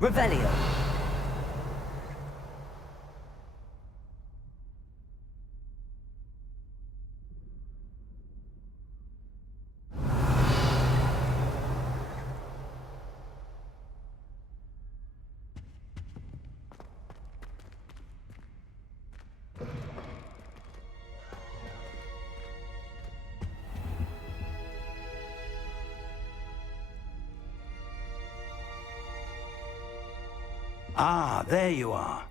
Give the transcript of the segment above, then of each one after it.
Revelio. Ah, there you are.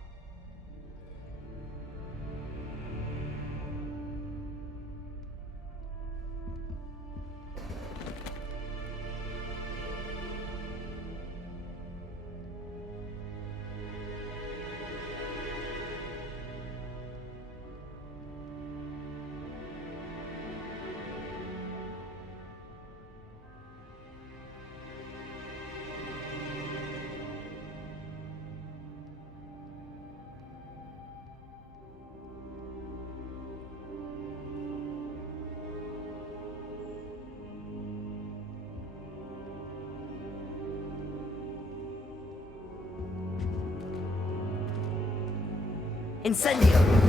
Incendio.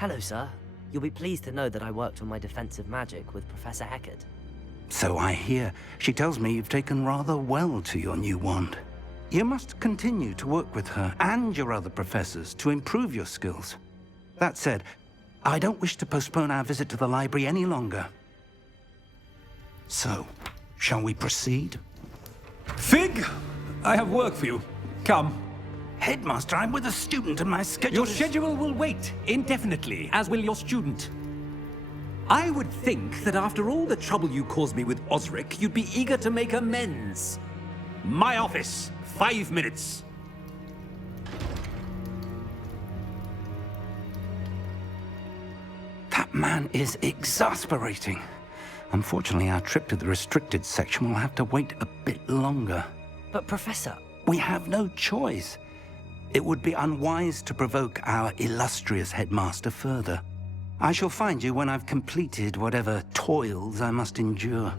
Hello, sir. You'll be pleased to know that I worked on my defensive magic with Professor Heckard. So I hear. She tells me you've taken rather well to your new wand. You must continue to work with her and your other professors to improve your skills. That said, I don't wish to postpone our visit to the library any longer. So, shall we proceed? Fig! I have work for you. Come. Headmaster, I'm with a student and my schedule Your is... schedule will wait indefinitely, as will your student. I would think that after all the trouble you caused me with Osric, you'd be eager to make amends. My office, 5 minutes. That man is exasperating. Unfortunately, our trip to the restricted section will have to wait a bit longer. But, Professor... We have no choice. It would be unwise to provoke our illustrious headmaster further. I shall find you when I've completed whatever toils I must endure.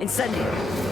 Incendio.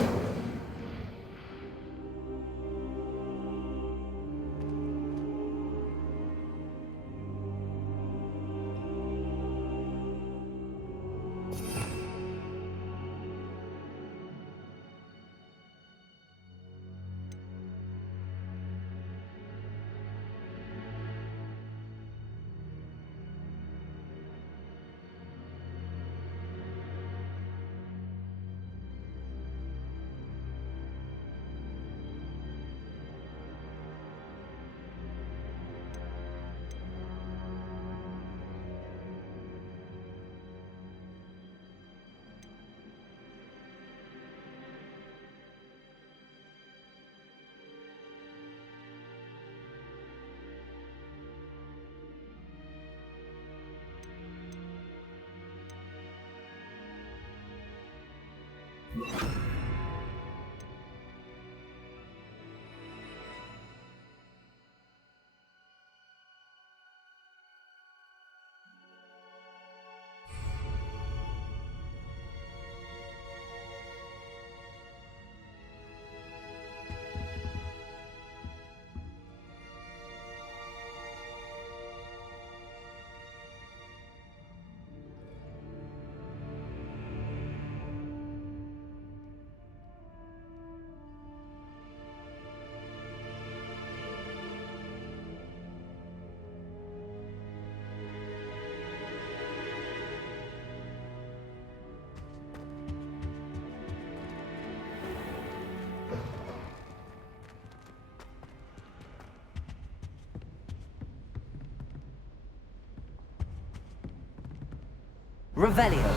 Revelio.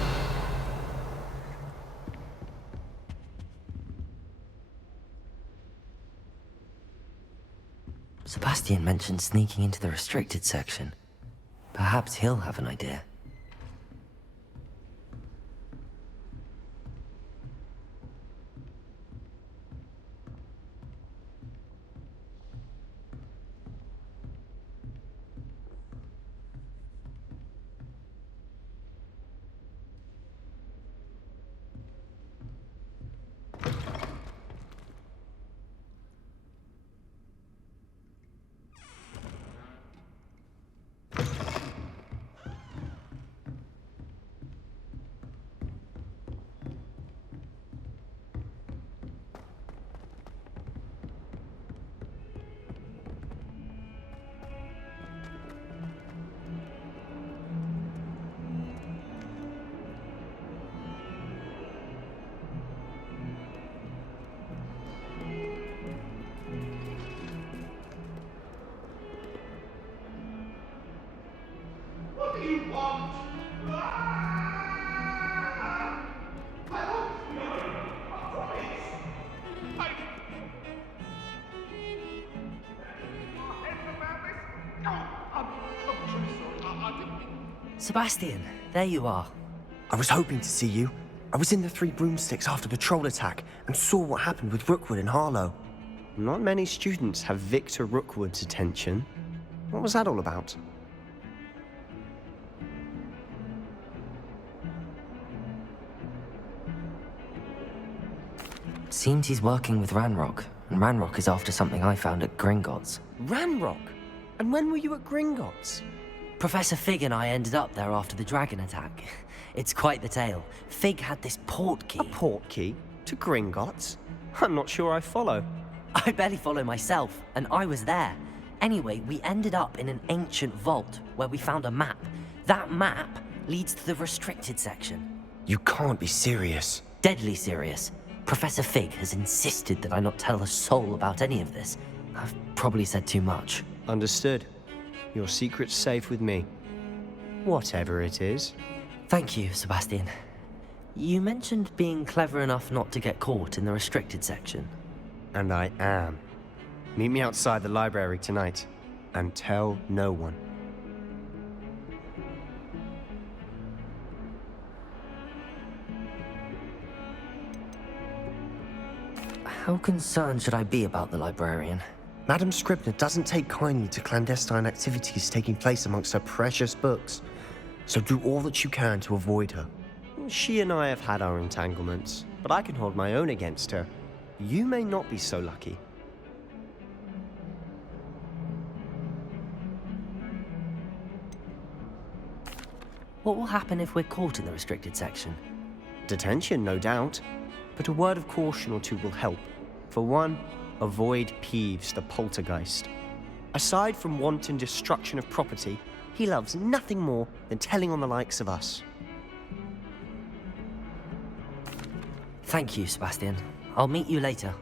Sebastian mentioned sneaking into the restricted section. Perhaps he'll have an idea. Sebastian, there you are. I was hoping to see you. I was in the Three Broomsticks after the troll attack and saw what happened with Rookwood and Harlow. Not many students have Victor Rookwood's attention. What was that all about? Seems he's working with Ranrock, and Ranrock is after something I found at Gringotts. Ranrock? And when were you at Gringotts? Professor Fig and I ended up there after the dragon attack. It's quite the tale. Fig had this port key. A port key? To Gringotts? I'm not sure I follow. I barely follow myself, and I was there. Anyway, we ended up in an ancient vault where we found a map. That map leads to the restricted section. You can't be serious. Deadly serious. Professor Fig has insisted that I not tell a soul about any of this. I've probably said too much. Understood. Your secret's safe with me. Whatever it is. Thank you, Sebastian. You mentioned being clever enough not to get caught in the restricted section. And I am. Meet me outside the library tonight, and tell no one. How concerned should I be about the librarian? Madam Scribner doesn't take kindly to clandestine activities taking place amongst her precious books, so do all that you can to avoid her. She and I have had our entanglements, but I can hold my own against her. You may not be so lucky. What will happen if we're caught in the restricted section? Detention, no doubt. But a word of caution or two will help. For one, avoid Peeves, the poltergeist. Aside from wanton destruction of property, he loves nothing more than telling on the likes of us. Thank you, Sebastian. I'll meet you later.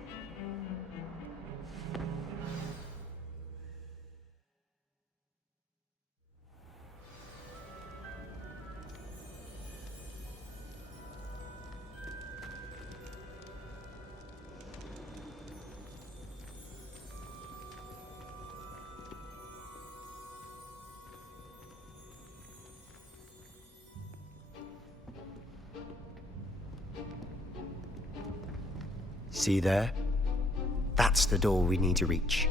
See there? That's the door we need to reach.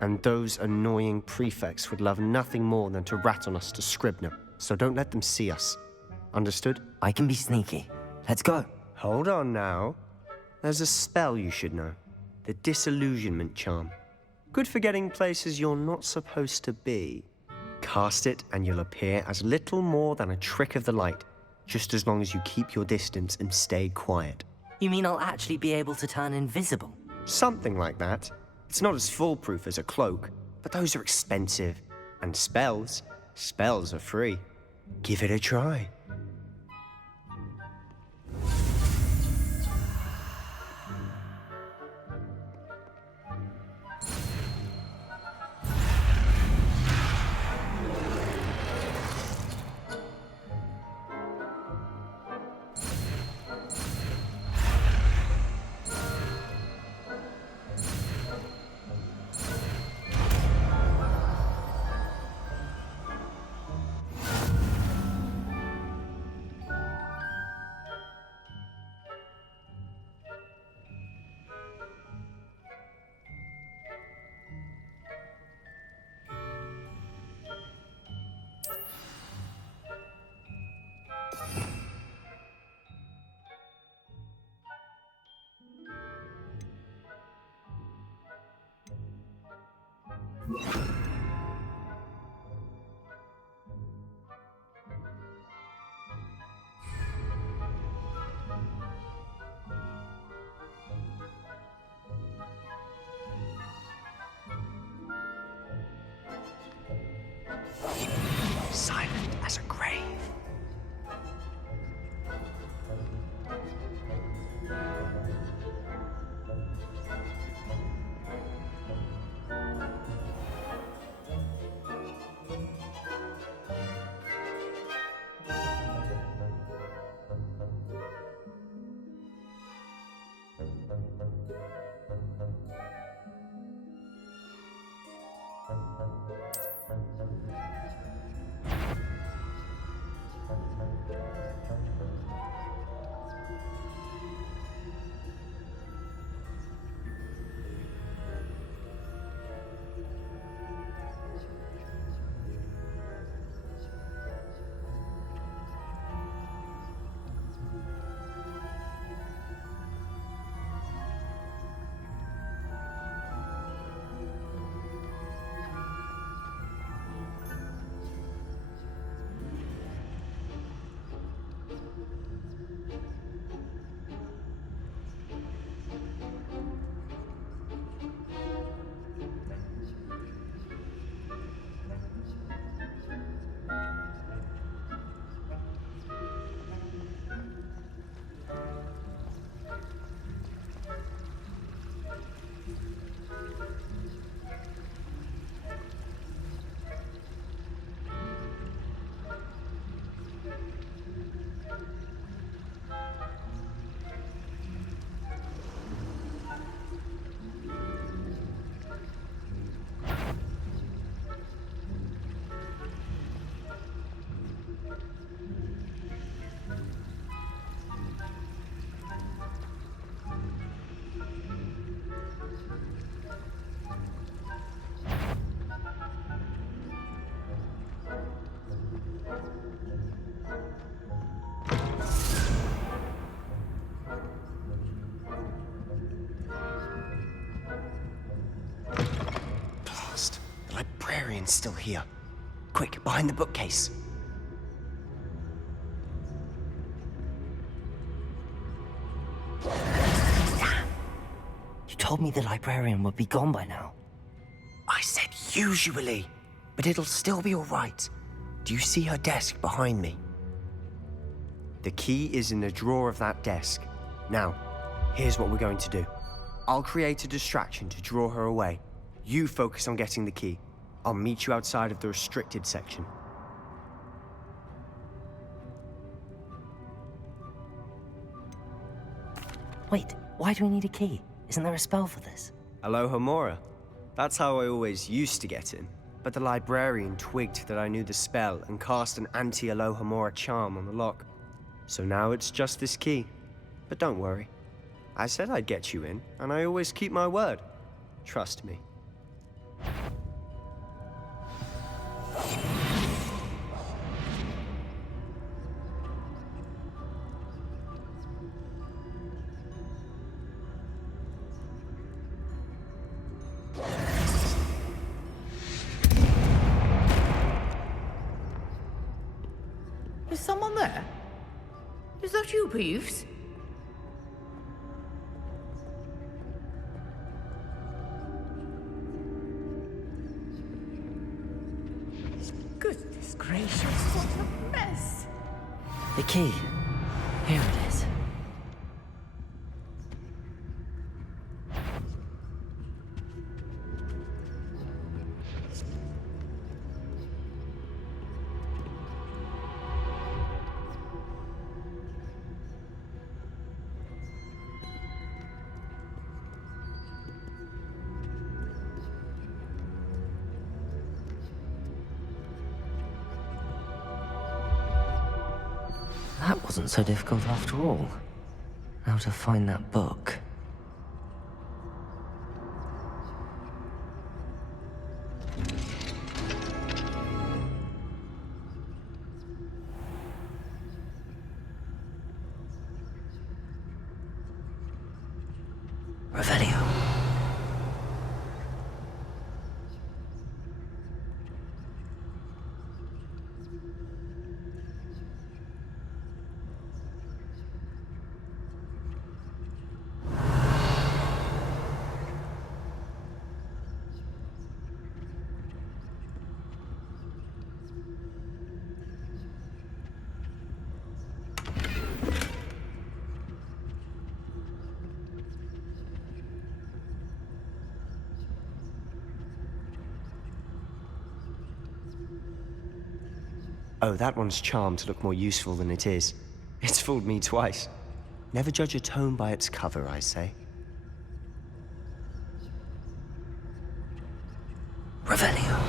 And those annoying prefects would love nothing more than to rat on us to Scribner, so don't let them see us. Understood? I can be sneaky. Let's go. Hold on now. There's a spell you should know. The Disillusionment Charm. Good for getting places you're not supposed to be. Cast it and you'll appear as little more than a trick of the light, just as long as you keep your distance and stay quiet. You mean I'll actually be able to turn invisible? Something like that. It's not as foolproof as a cloak, but those are expensive. And spells are free. Give it a try. Silent as a grave. Blast. The librarian's still here. Quick, behind the bookcase. You told me the librarian would be gone by now. I said usually, but it'll still be all right. Do you see her desk behind me? The key is in the drawer of that desk. Now, here's what we're going to do. I'll create a distraction to draw her away. You focus on getting the key. I'll meet you outside of the restricted section. Wait, why do we need a key? Isn't there a spell for this? Alohomora. That's how I always used to get in. But the librarian twigged that I knew the spell and cast an anti-Alohomora charm on the lock. So now it's just this key. But don't worry. I said I'd get you in, and I always keep my word. Trust me. Is someone there? Is that you, Peeves? Goodness gracious, what a mess! The key. Here it is. That wasn't so difficult after all. Now to find that book. Revelio. Oh, that one's charmed to look more useful than it is. It's fooled me twice. Never judge a tome by its cover, I say. Revelio.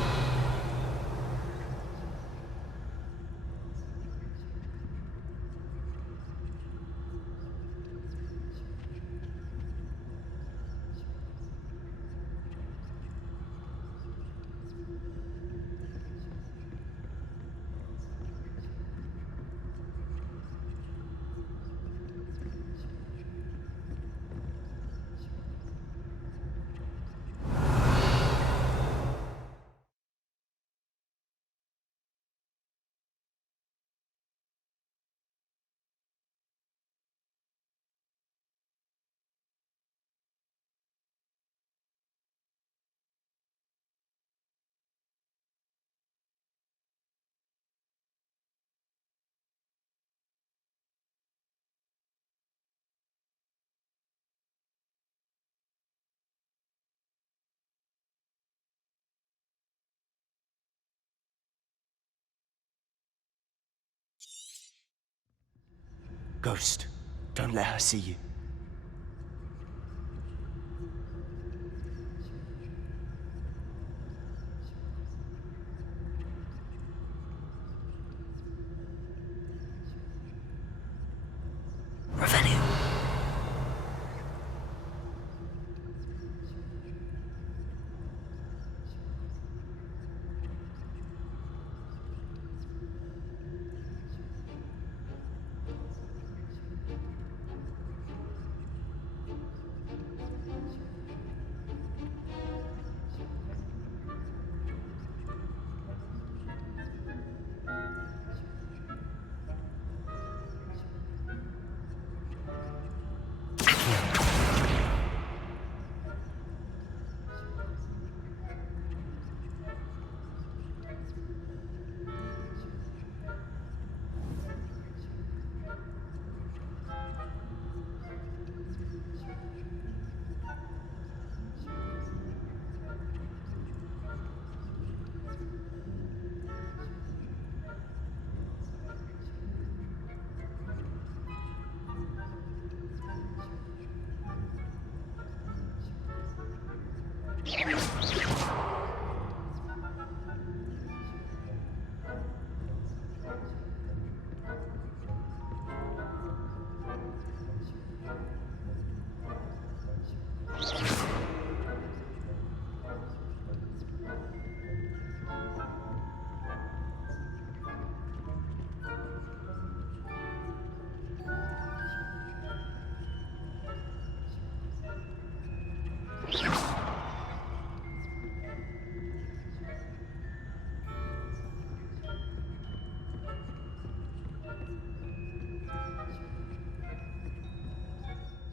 Ghost, don't let her see you. Revelio.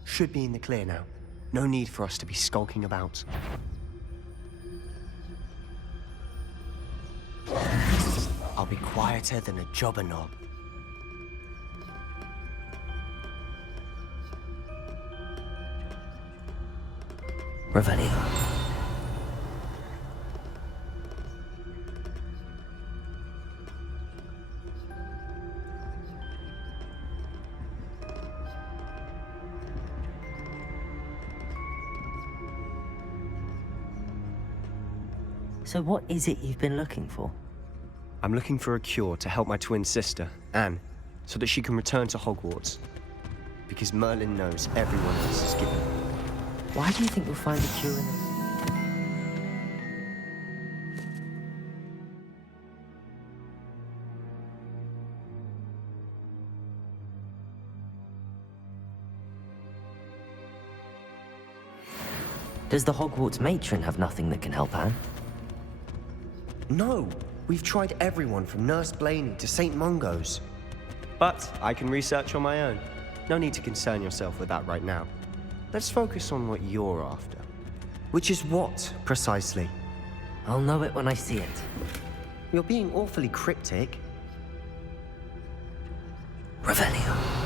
Should be in the clear now. No need for us to be skulking about. I'll be quieter than a jobber knob. Revelio. So what is it you've been looking for? I'm looking for a cure to help my twin sister, Anne, so that she can return to Hogwarts. Because Merlin knows everyone else is given. Why do you think you'll find a cure in the... Does the Hogwarts matron have nothing that can help Anne? No! We've tried everyone from Nurse Blaney to St. Mungo's. But I can research on my own. No need to concern yourself with that right now. Let's focus on what you're after. Which is what, precisely? I'll know it when I see it. You're being awfully cryptic. Revelio.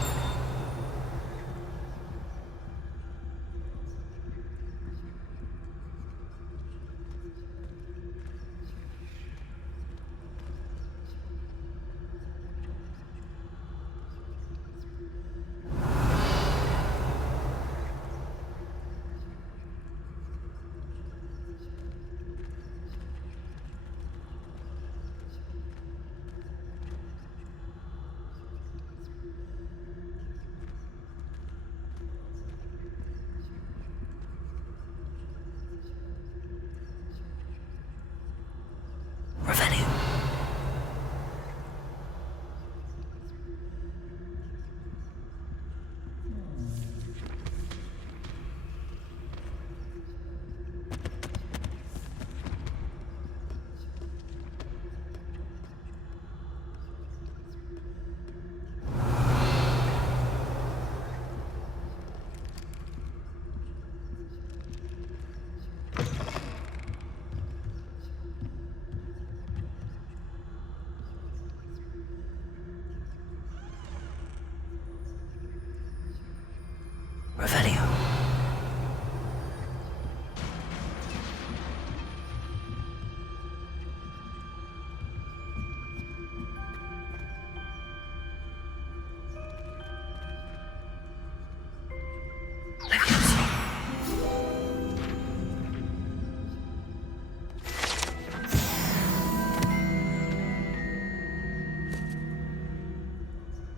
Revelio.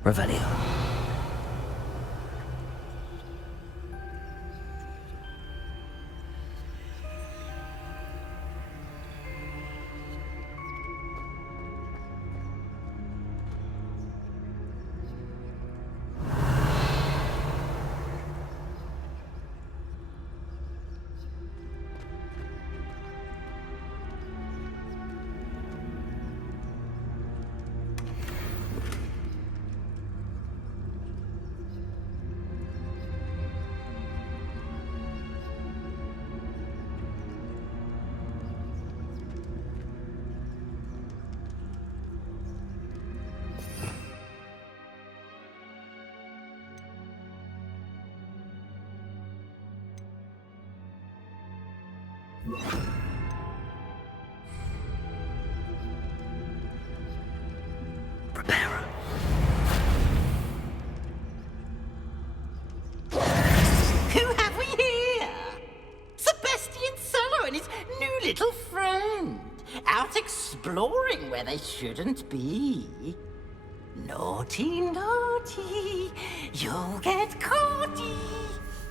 Revelio. Prepare. Who have we here? Sebastian Solo and his new little friend. Out exploring where they shouldn't be. Naughty, naughty. You'll get caughty.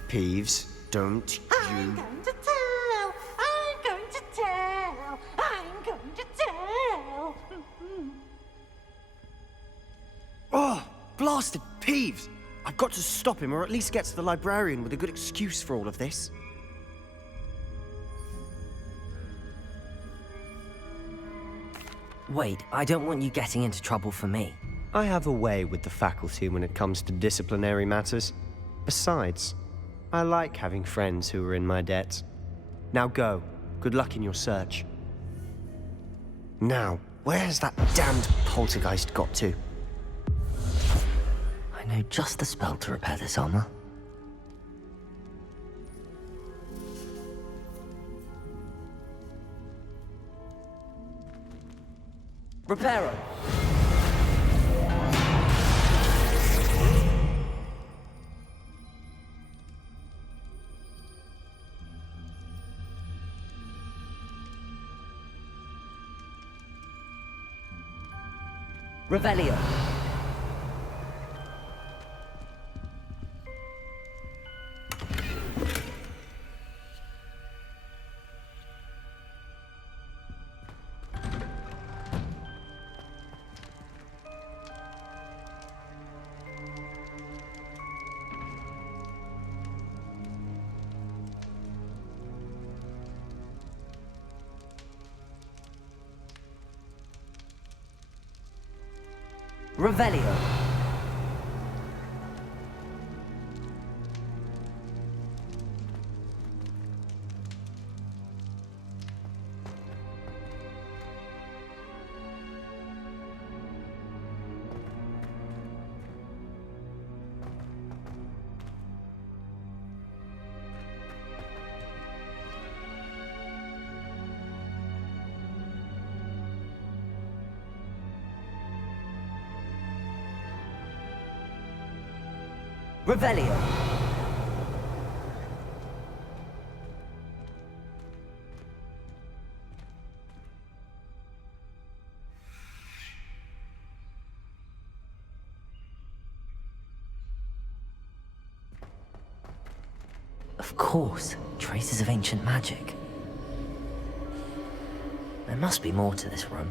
Peeves, don't I'm you... going to tell. I'm going to tell. I'm going to tell. Oh, blasted Peeves! I've got to stop him, or at least get to the librarian with a good excuse for all of this. Wait, I don't want you getting into trouble for me. I have a way with the faculty when it comes to disciplinary matters. Besides, I like having friends who are in my debt. Now go. Good luck in your search. Now, where's that damned poltergeist got to? I know just the spell to repair this armor. Reparo! Revelio. Revelio. Revelio. Of course, traces of ancient magic. There must be more to this room.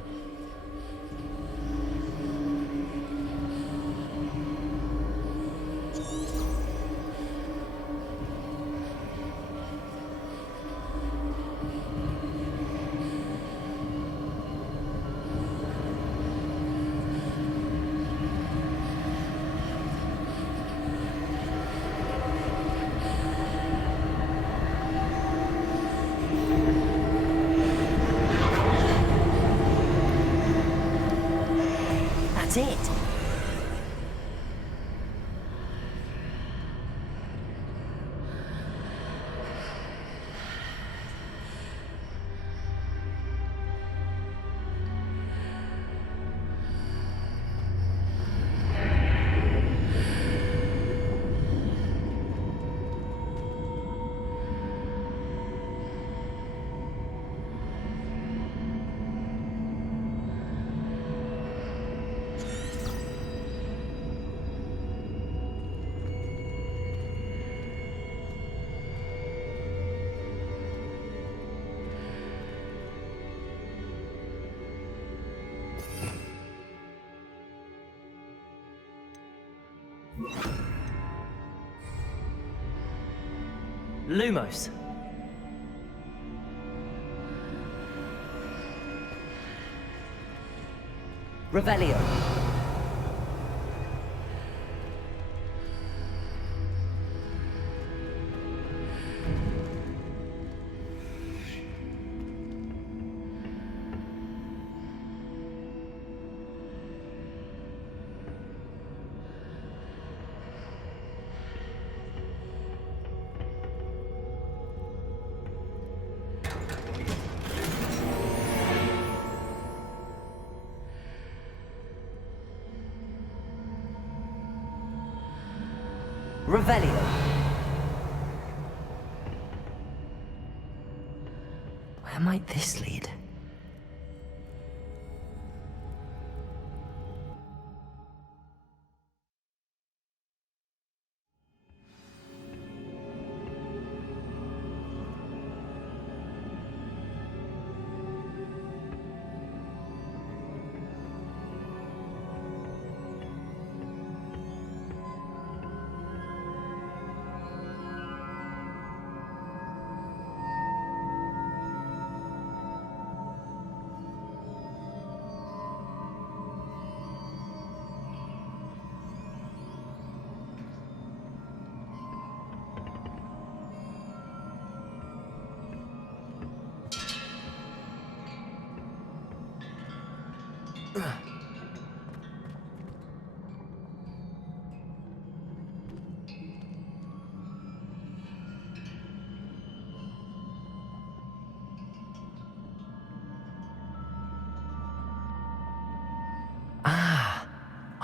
That's it. Lumos. Revelio. Revelio. Where might this lead?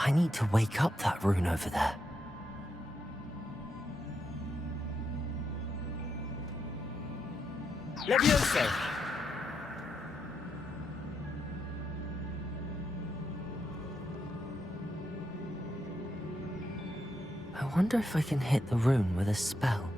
I need to wake up that rune over there. Levioso! I wonder if I can hit the rune with a spell.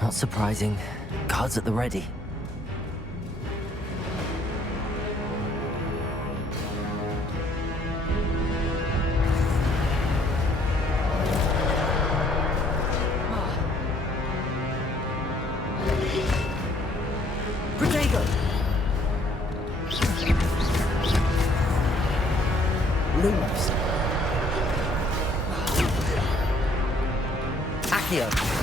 Not surprising. Guards at the ready. Protego! Lumos. Accio.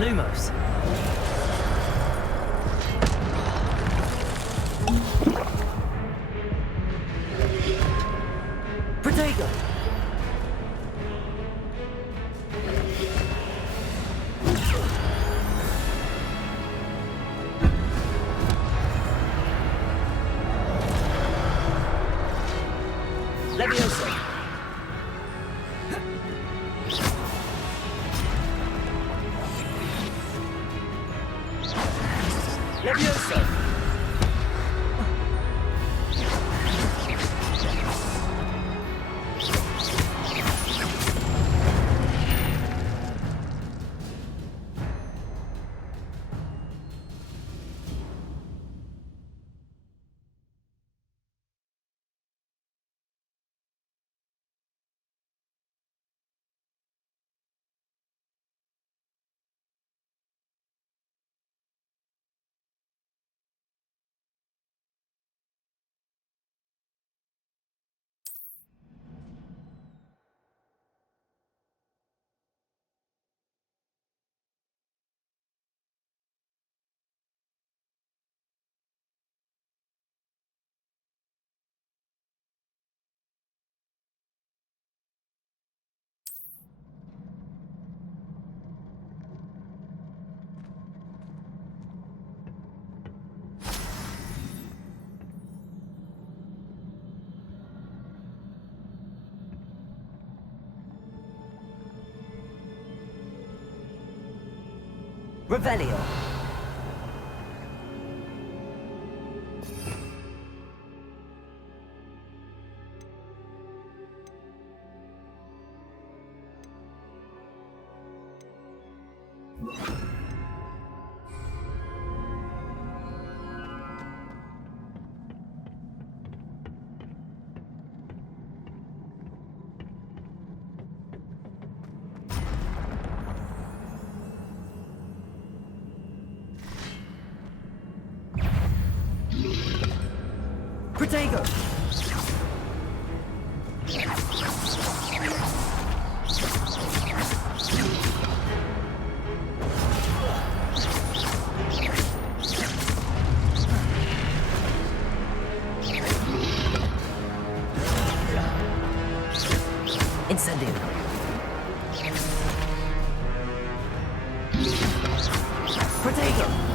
Lumos. Protego. Levioso. Levioso! Revelio. Protego! Incendio. Protego!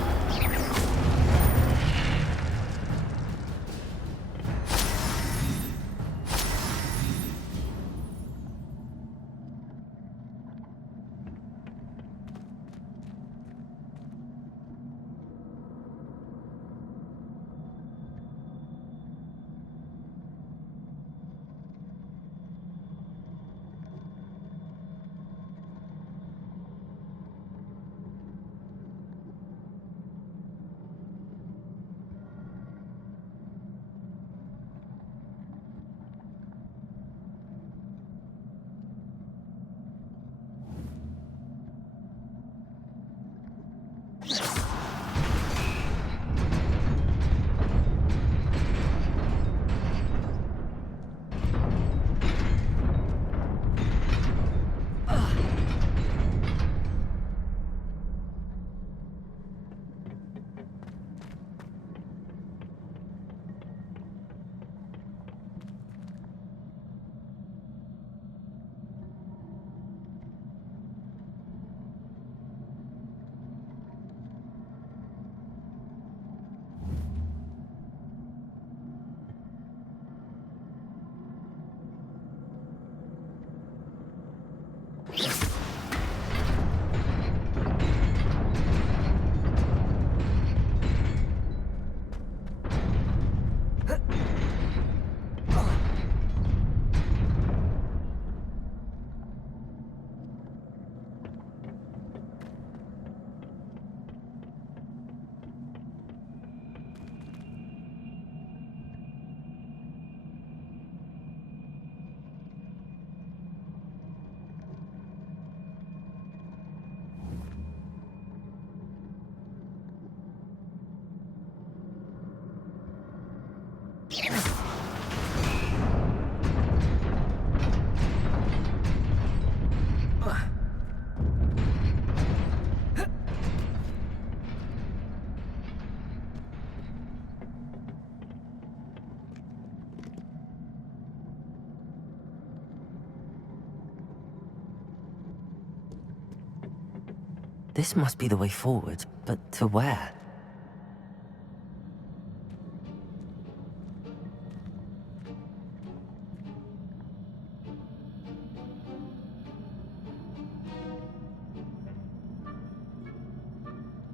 This must be the way forward, but to where?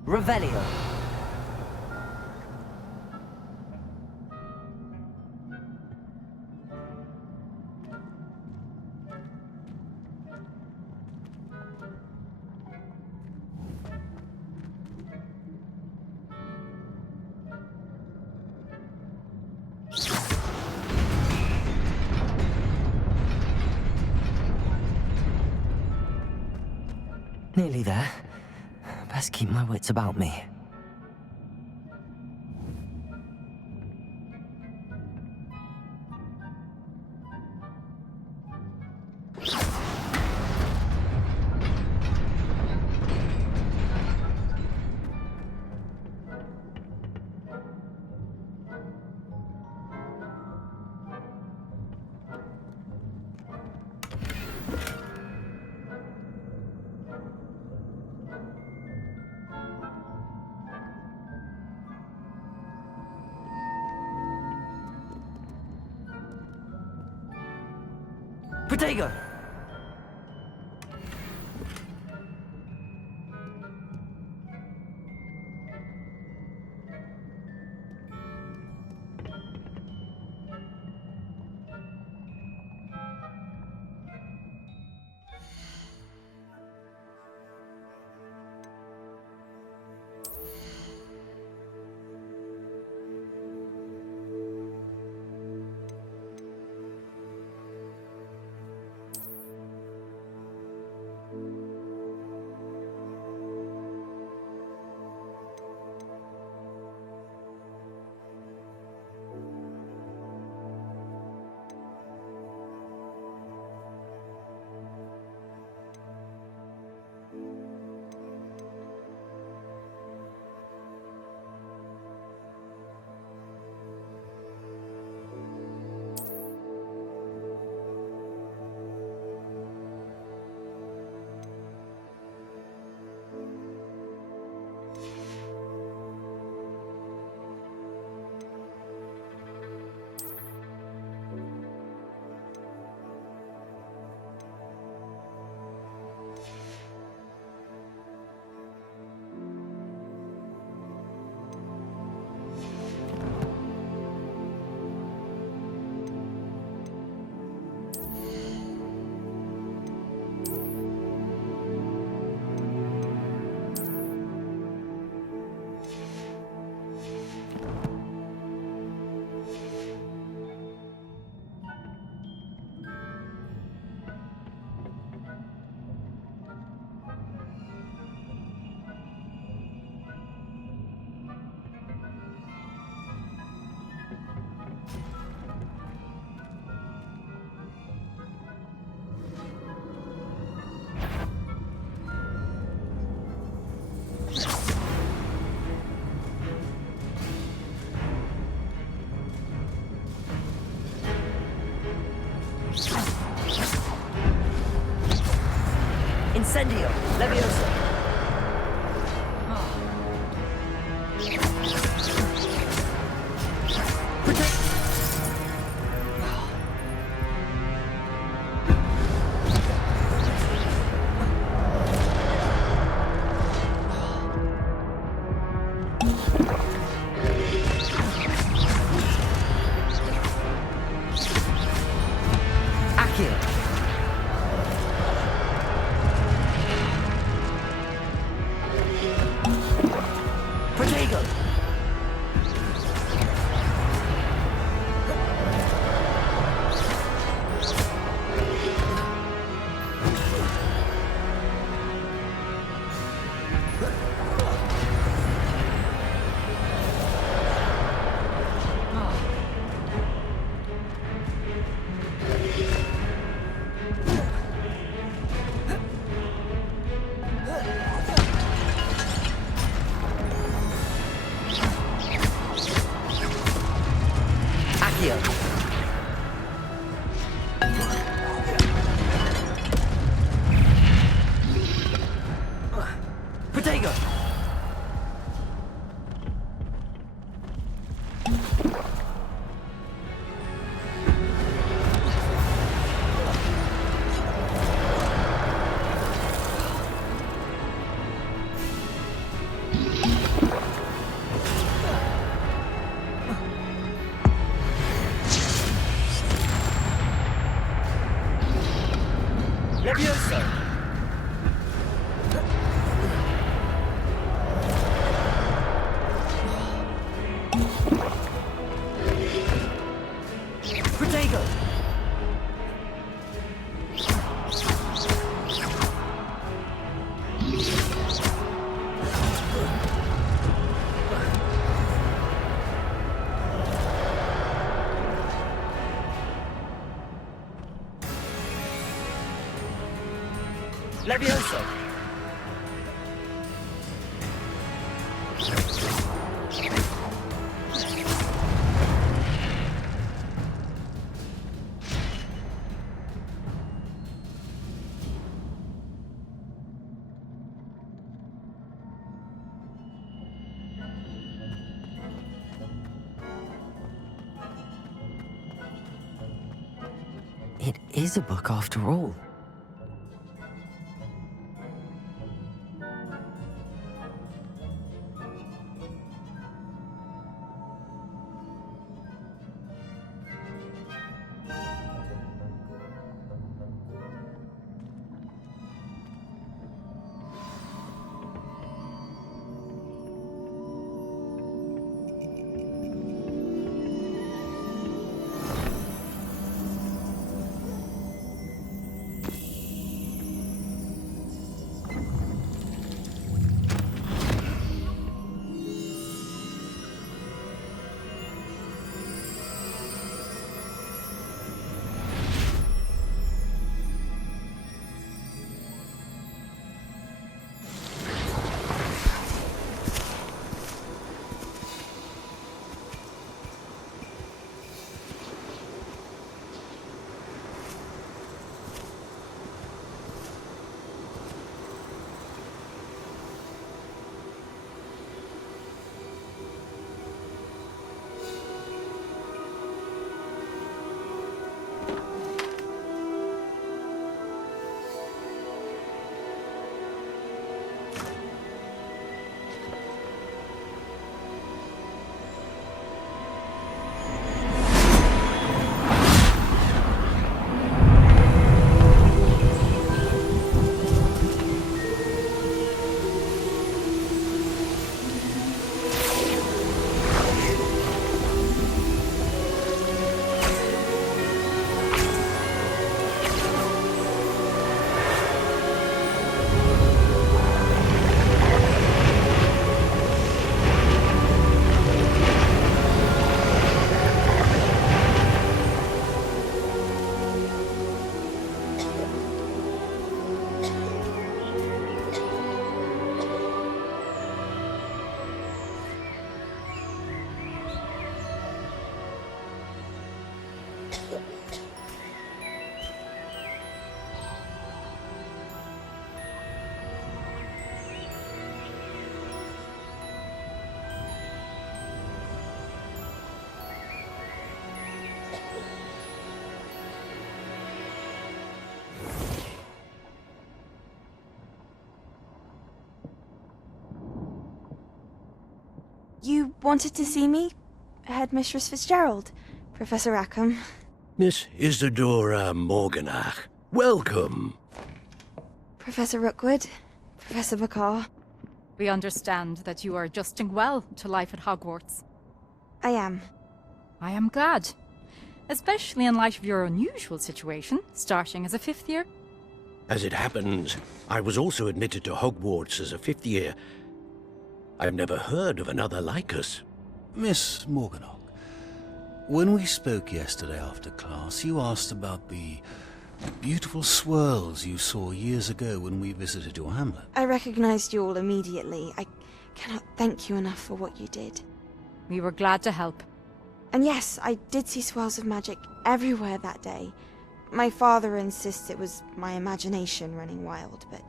Revelio. Nearly there. Best keep my wits about me. Protego! Incendio! Leviosa! Protect! Accio! Protego! Accio! Protego! Leviosa! Protego! Leviosa! It is a book after all. You wanted to see me? Headmistress Fitzgerald, Professor Rackham. Miss Isadora Morganach, welcome. Professor Rookwood, Professor Bakar. We understand that you are adjusting well to life at Hogwarts. I am. I am glad. Especially in light of your unusual situation, starting as a 5th year. As it happens, I was also admitted to Hogwarts as a 5th year. I've never heard of another like us. Miss Morganach, when we spoke yesterday after class, you asked about the beautiful swirls you saw years ago when we visited your hamlet. I recognized you all immediately. I cannot thank you enough for what you did. We were glad to help. And yes, I did see swirls of magic everywhere that day. My father insists it was my imagination running wild, but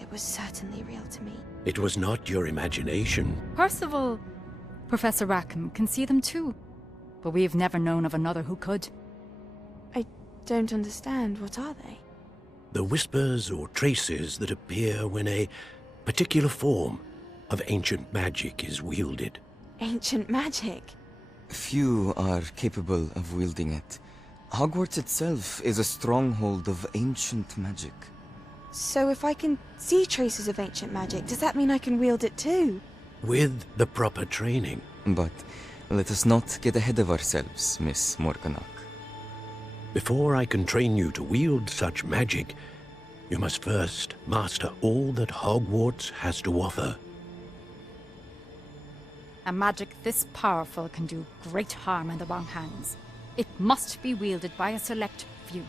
it was certainly real to me. It was not your imagination. Percival, Professor Rackham can see them too. But we've never known of another who could. I don't understand. What are they? The whispers or traces that appear when a particular form of ancient magic is wielded. Ancient magic? Few are capable of wielding it. Hogwarts itself is a stronghold of ancient magic. So if I can see traces of ancient magic, does that mean I can wield it too? With the proper training. But let us not get ahead of ourselves, Miss Morganach. Before I can train you to wield such magic, you must first master all that Hogwarts has to offer. A magic this powerful can do great harm in the wrong hands. It must be wielded by a select few.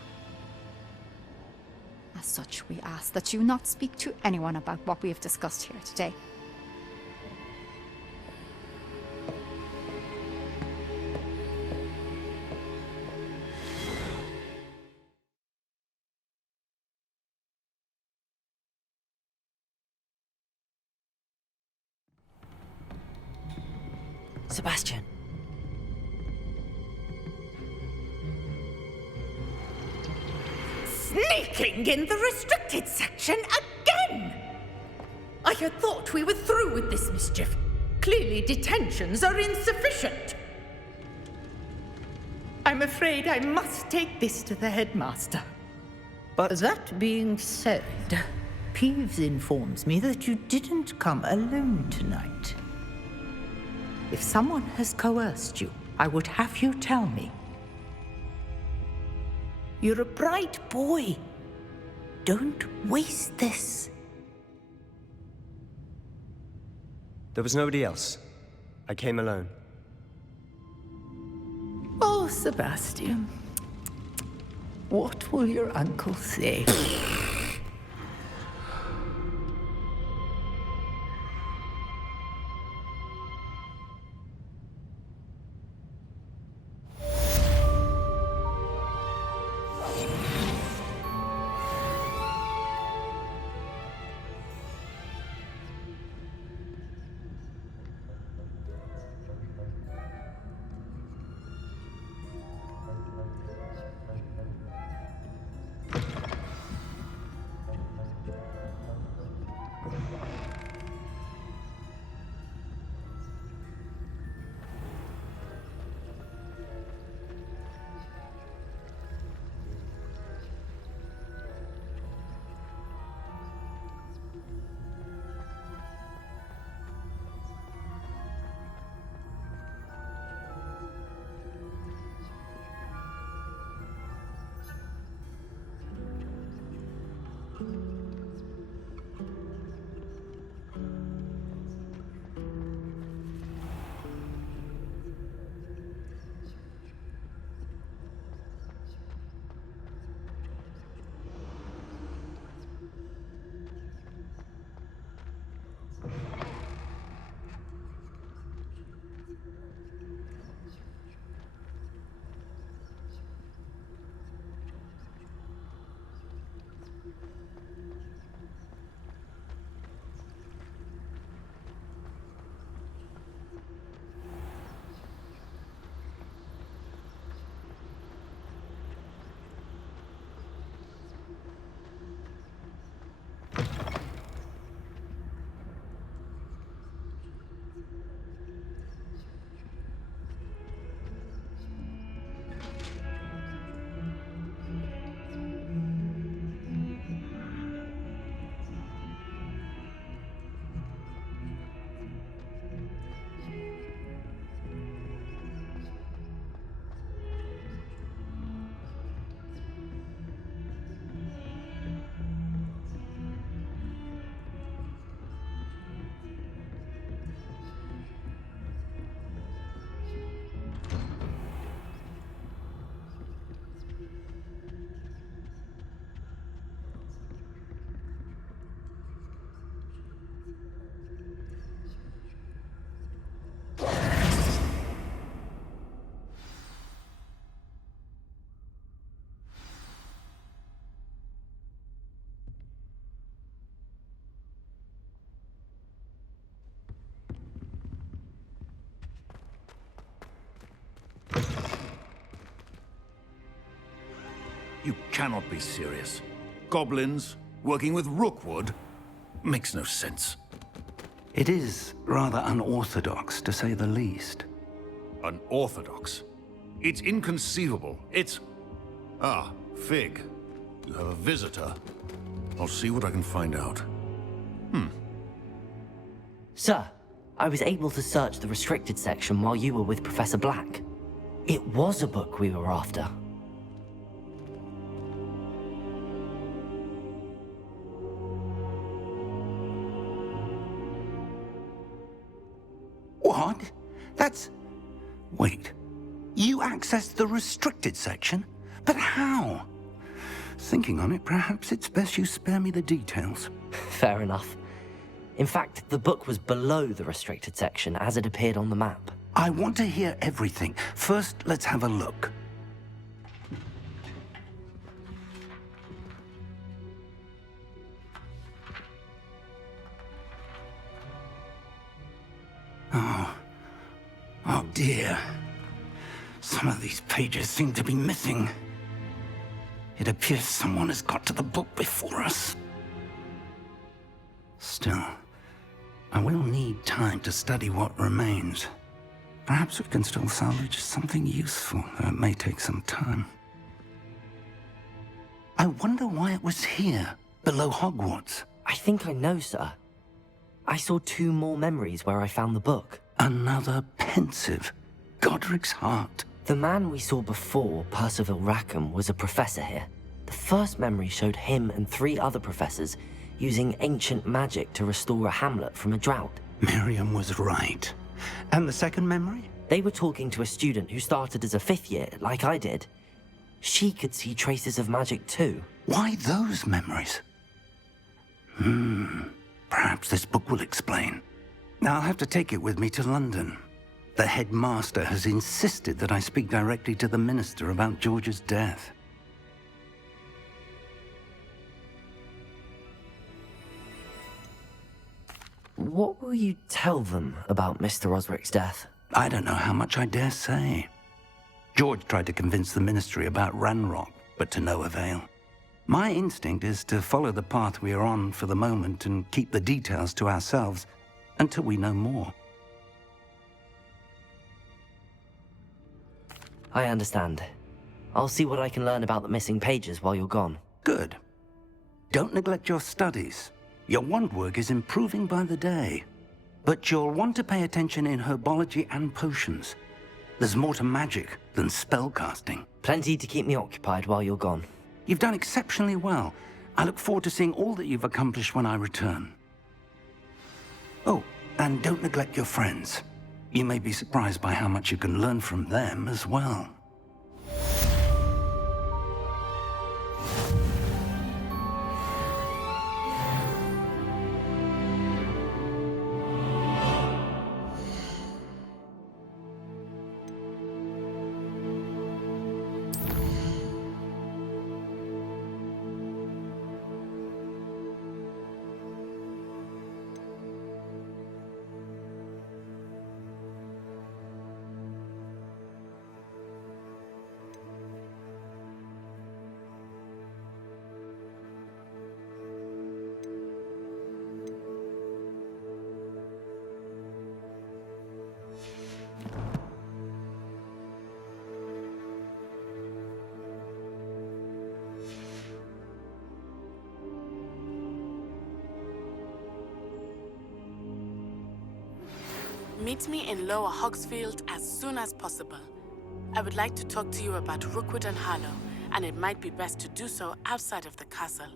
As such, we ask that you not speak to anyone about what we have discussed here today. Sebastian. Sneaking in the restricted section again! I had thought we were through with this mischief. Clearly detentions are insufficient. I'm afraid I must take this to the headmaster. But that being said, Peeves informs me that you didn't come alone tonight. If someone has coerced you, I would have you tell me. You're a bright boy. Don't waste this. There was nobody else. I came alone. Oh, Sebastian. What will your uncle say? You cannot be serious. Goblins working with Rookwood? Makes no sense. It is rather unorthodox, to say the least. Unorthodox? It's inconceivable. It's... Ah, Fig. You have a visitor. I'll see what I can find out. Sir, I was able to search the restricted section while you were with Professor Black. It was a book we were after. What? That's... Wait. You accessed the restricted section? But how? Thinking on it, perhaps it's best you spare me the details. Fair enough. In fact, the book was below the restricted section as it appeared on the map. I want to hear everything. First, let's have a look. Oh dear. Some of these pages seem to be missing. It appears someone has got to the book before us. Still, I will need time to study what remains. Perhaps we can still salvage something useful, though it may take some time. I wonder why it was here, below Hogwarts. I think I know, sir. I saw 2 more memories where I found the book. Another pensive. Godric's heart. The man we saw before, Percival Rackham, was a professor here. The first memory showed him and 3 other professors using ancient magic to restore a hamlet from a drought. Miriam was right. And the second memory? They were talking to a student who started as a 5th year, like I did. She could see traces of magic too. Why those memories? Perhaps this book will explain. Now I'll have to take it with me to London. The headmaster has insisted that I speak directly to the minister about George's death. What will you tell them about Mr. Osric's death? I don't know how much I dare say. George tried to convince the ministry about Ranrock, but to no avail. My instinct is to follow the path we are on for the moment and keep the details to ourselves until we know more. I understand. I'll see what I can learn about the missing pages while you're gone. Good. Don't neglect your studies. Your wand work is improving by the day. But you'll want to pay attention in herbology and potions. There's more to magic than spellcasting. Plenty to keep me occupied while you're gone. You've done exceptionally well. I look forward to seeing all that you've accomplished when I return. Oh, and don't neglect your friends. You may be surprised by how much you can learn from them as well. Meet me in Lower Hogsfield as soon as possible. I would like to talk to you about Rookwood and Harlow, and it might be best to do so outside of the castle.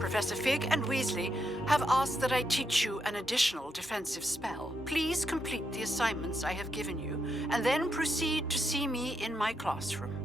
Professor Fig and Weasley have asked that I teach you an additional defensive spell. Please complete the assignments I have given you, and then proceed to see me in my classroom.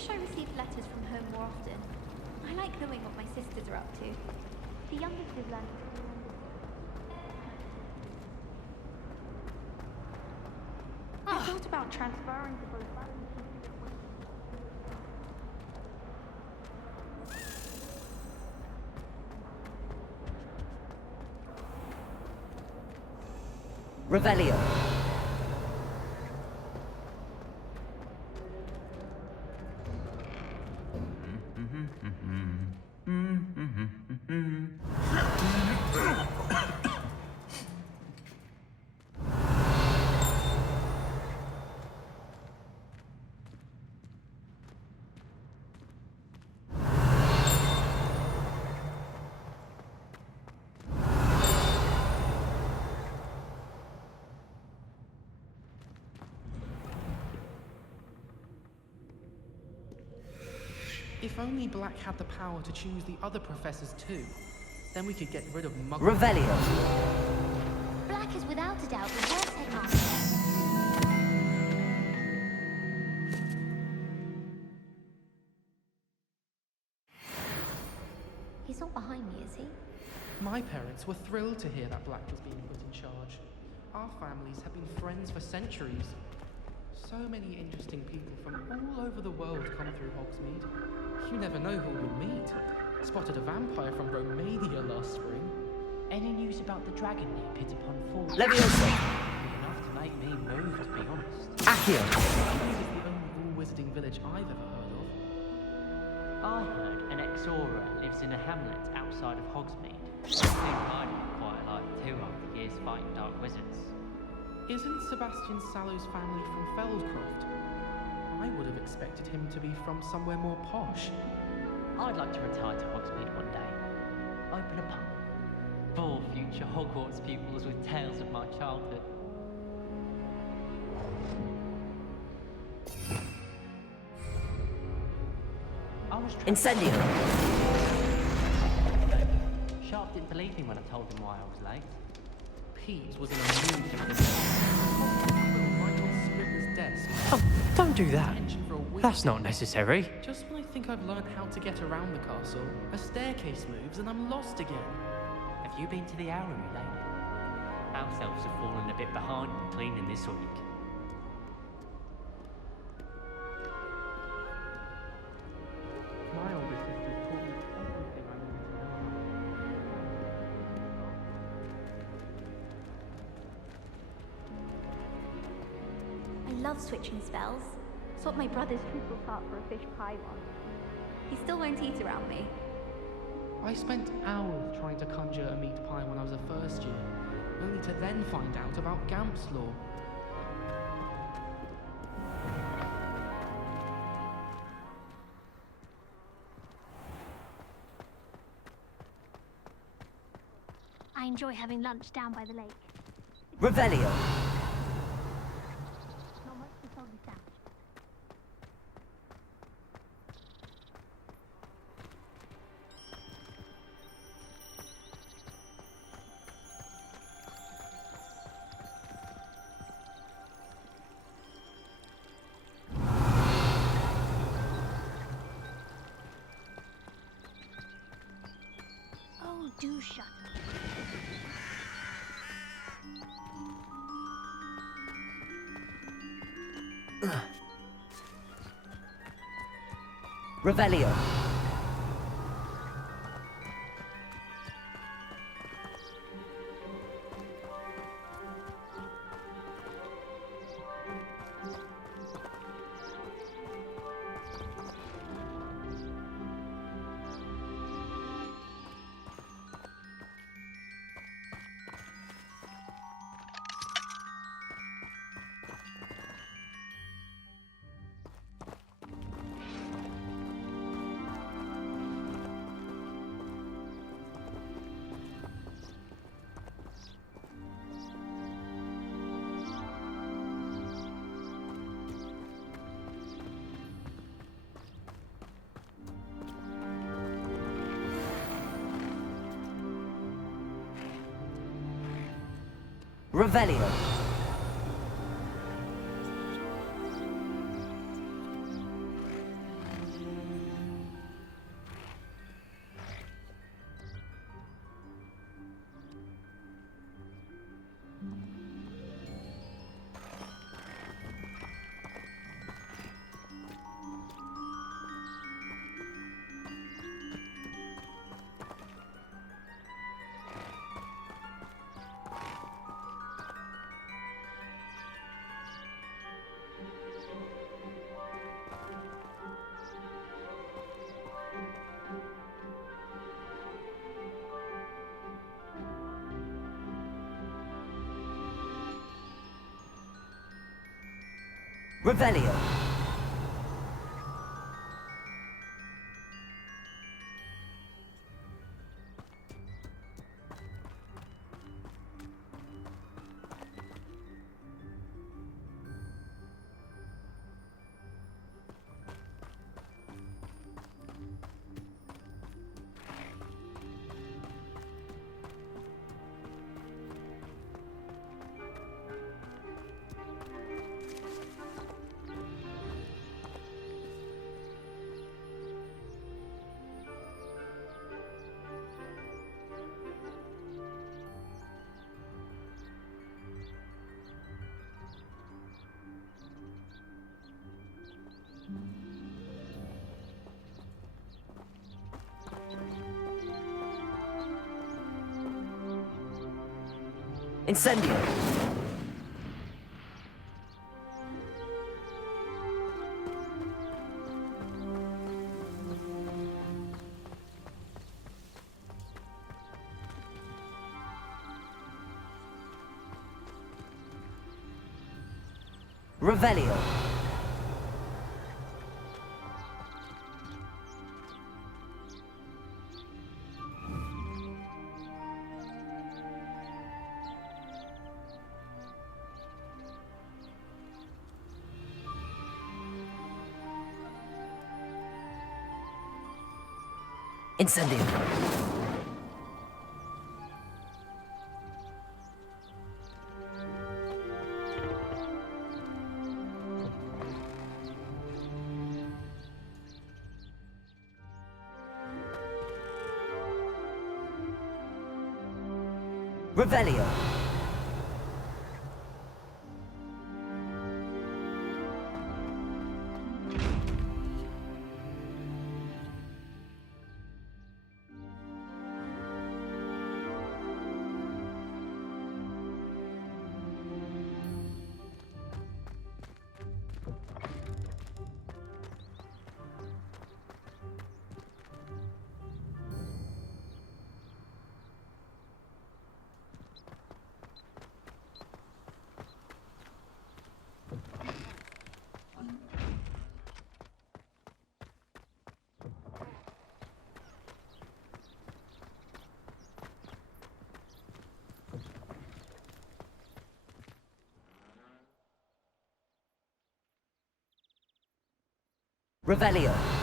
wish I received letters from home more often. I like knowing what my sisters are up to. The youngest is learning to remember. I thought about transferring the bullet. Revelio. If only Black had the power to choose the other professors too, then we could get rid of Muggle. Revelio. Black is without a doubt the worst headmaster. He's not behind me, is he? My parents were thrilled to hear that Black was being put in charge. Our families have been friends for centuries. So many interesting people from all over the world come through Hogsmeade. You never know who you'll meet. Spotted a vampire from Romania last spring. Any news about the dragon near Pittipon Falls? Leviosa. Enough to make me move, to be honest. Accio. This is the only all-wizarding village I've ever heard of. I heard an ex-Aura lives in a hamlet outside of Hogsmeade. I think I'd quite like to after years fighting dark wizards. Isn't Sebastian Sallow's family from Feldcroft? I would have expected him to be from somewhere more posh. I'd like to retire to Hogsmeade one day. Open a pub. For future Hogwarts pupils with tales of my childhood. Incendio. Sharp didn't believe me when I told him why I was late. Peeves was in a mood right on Scribner's desk. Oh, don't do that. That's not necessary. Just when I think I've learned how to get around the castle, a staircase moves and I'm lost again. Have you been to the Owlery lately? house elves have fallen a bit behind in cleaning this week. My older sisters taught me everything I needed to know. I love switching spells. Swapped my brother's truffle tart for a fish pie one. He still won't eat around me. I spent hours trying to conjure a meat pie when I was a first year, only to then find out about Gamp's law. I enjoy having lunch down by the lake. Revelio. Not much to soggy sandwich. Oh, do shut up. Revelio. Revelio. Revelio. Incendio. Revelio. Incendio. Revelio. Revelio.